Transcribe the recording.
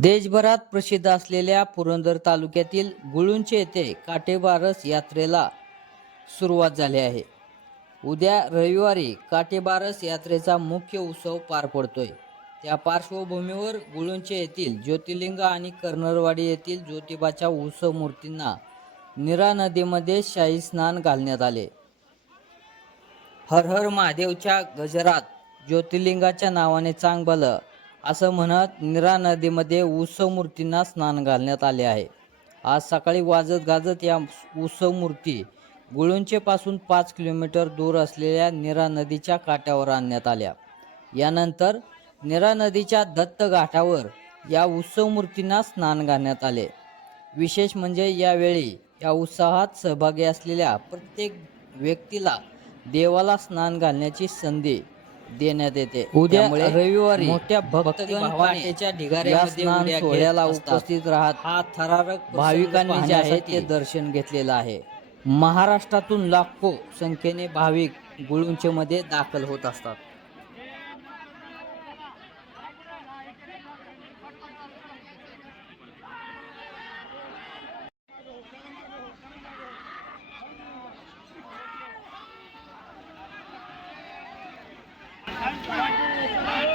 देशभरात प्रसिद्ध असलेल्या पुरंदर तालुक्यातील गुळुंचे येथे काटेबारस यात्रेला सुरुवात झाली आहे. उद्या रविवारी काटेबारस यात्रेचा मुख्य उत्सव पार पडतोय. त्या पार्श्वभूमीवर गुळुंचे येथील ज्योतिर्लिंग आणि कर्नरवाडी येथील ज्योतिबाच्या उत्सव मूर्तींना निरा नदीमध्ये शाही स्नान घालण्यात आले. हर हर महादेवच्या गजरात ज्योतिर्लिंगाच्या नावाने चांगबलं असं म्हणत निरा नदीमध्ये उत्सव मूर्तींना स्नान घालण्यात आले आहे. आज सकाळी वाजत गाजत या उत्सव मूर्ती गुळुंचेपासून पाच किलोमीटर दूर असलेल्या निरा नदीच्या काठावर आणण्यात आल्या. यानंतर निरा नदीच्या दत्त घाटावर या उत्सव मूर्तींना स्नान घालण्यात आले. विशेष म्हणजे यावेळी या उत्साहात सहभागी असलेल्या प्रत्येक व्यक्तीला देवाला स्नान घालण्याची संधी देण्यात येते. उद्या रविवारी मोठ्या भक्तगण ढिगाऱ्यामध्ये सोहळ्याला उपस्थित राहत हा थरारक भाविकांनी जे आहे ते दर्शन घेतलेलं आहे. महाराष्ट्रातून लाखो संख्येने भाविक गुळुंचे मध्ये दाखल होत असतात. 三二一